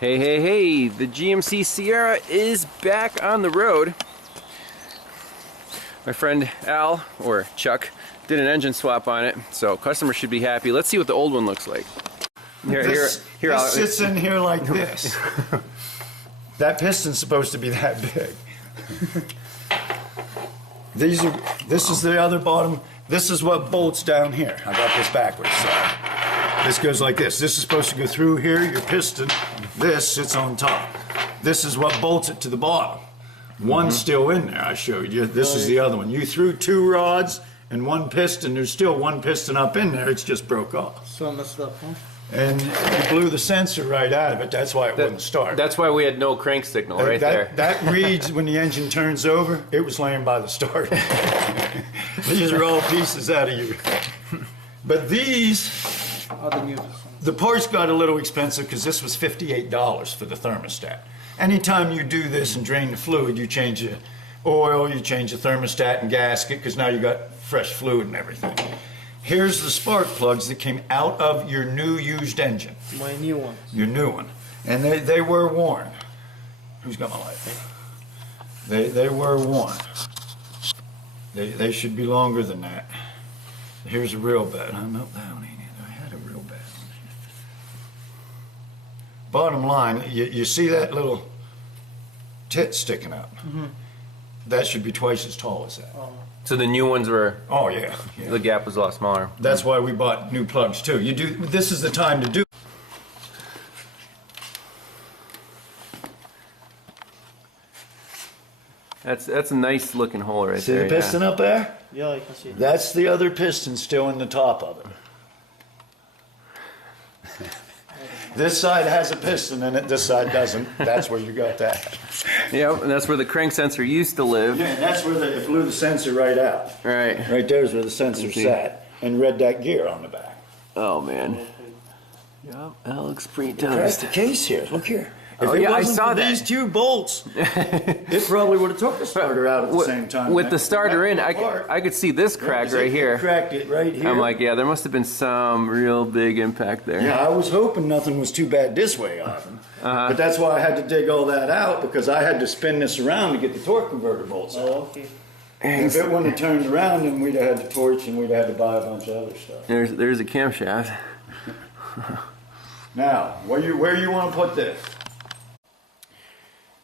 Hey, hey, hey, the GMC Sierra is back on the road. My friend Al, or Chuck, did an engine swap on it, so customers should be happy. Let's see what the old one looks like. This sits in here like this. That piston's supposed to be that big. This is the other bottom. This is what bolts down here. I got this backwards. So this goes like this. This is supposed to go through here, your piston. This sits on top. This is what bolts it to the bottom. One's still in there, I showed you. This is the other one. You threw two rods and one piston. There's still one piston up in there. It's just broke off. So messed up, huh? And you blew the sensor right out of it. That's why it wouldn't start. That's why we had no crank signal right there. That reads when the engine turns over. It was laying by the starter. These are all pieces out of you. But these, the parts got a little expensive because this was $58 for the thermostat. Anytime you do this and drain the fluid, you change the oil, you change the thermostat and gasket because now you got fresh fluid and everything. Here's the spark plugs that came out of your new used engine. My new one. Your new one. And they were worn. Who's got my light? They were worn. They should be longer than that. Here's a real bad. I'm not down in it. I had a real bad one. Bottom line, you see that little tit sticking up? Mm-hmm. That should be twice as tall as that. So the new ones were, oh yeah, the gap was a lot smaller. That's why we bought new plugs too. You do, this is the time to do. That's a nice looking hole right there. See the piston up there? Yeah, I can see. That's the other piston still in the top of it. This side has a piston in it, this side doesn't. That's where you got that. Yep, and that's where the crank sensor used to live. Yeah, and that's where it blew the sensor right out. Right. Right there's where the sensor sat and read that gear on the back. Oh man. Yep, that looks pretty That's toast. the case here. Look here. If I saw that. These two bolts, it probably would have took the starter out at the same time. With the starter in, I could see this crack right here. Cracked it right here. I'm like, yeah, there must have been some real big impact there. Yeah, I was hoping nothing was too bad this way on them. But that's why I had to dig all that out, because I had to spin this around to get the torque converter bolts out. Oh, okay. And if it wouldn't have turned around, then we'd have had the torch and we'd have had to buy a bunch of other stuff. There's a camshaft. Now, where you want to put this?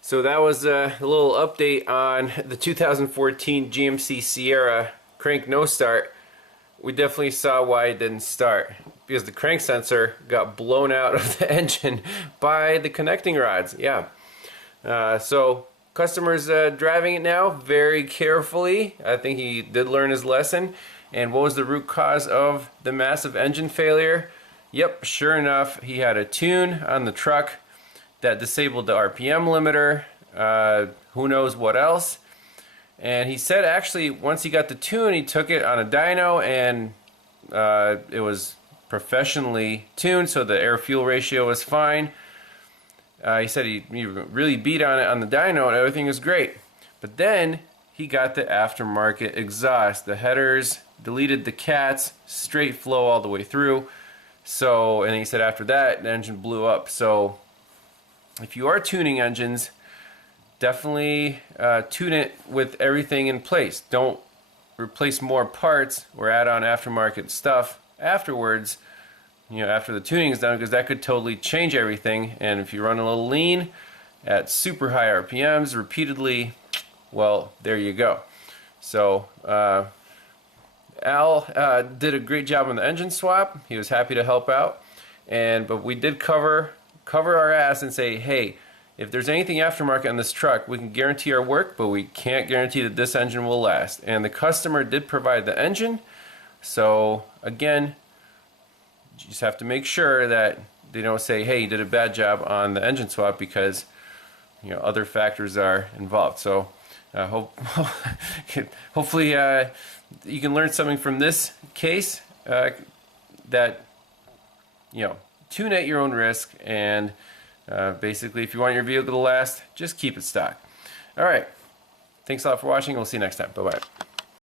So that was a little update on the 2014 GMC Sierra Crank No-Start. We definitely saw why it didn't start, because the crank sensor got blown out of the engine by the connecting rods. Yeah. So customers driving it now very carefully. I think he did learn his lesson. And what was the root cause of the massive engine failure? Yep, sure enough, he had a tune on the truck that disabled the RPM limiter, who knows what else. And he said actually once he got the tune, he took it on a dyno and it was professionally tuned, so the air-fuel ratio was fine. He said he really beat on it on the dyno and everything was great. But then he got the aftermarket exhaust, the headers, deleted the cats, straight flow all the way through. So, and he said after that, the engine blew up. So if you are tuning engines, definitely tune it with everything in place. Don't replace more parts or add on aftermarket stuff afterwards, after the tuning is done, because that could totally change everything. And if you run a little lean at super high RPMs repeatedly, well, there you go. So Al did a great job on the engine swap. He was happy to help out, but we did cover our ass and say, hey, if there's anything aftermarket on this truck, we can guarantee our work, but we can't guarantee that this engine will last. And the customer did provide the engine. So again, you just have to make sure that they don't say, hey, you did a bad job on the engine swap, because other factors are involved. So hopefully you can learn something from this case, that tune at your own risk, and basically if you want your vehicle to last, just keep it stock. Alright, thanks a lot for watching. We'll see you next time. Bye bye.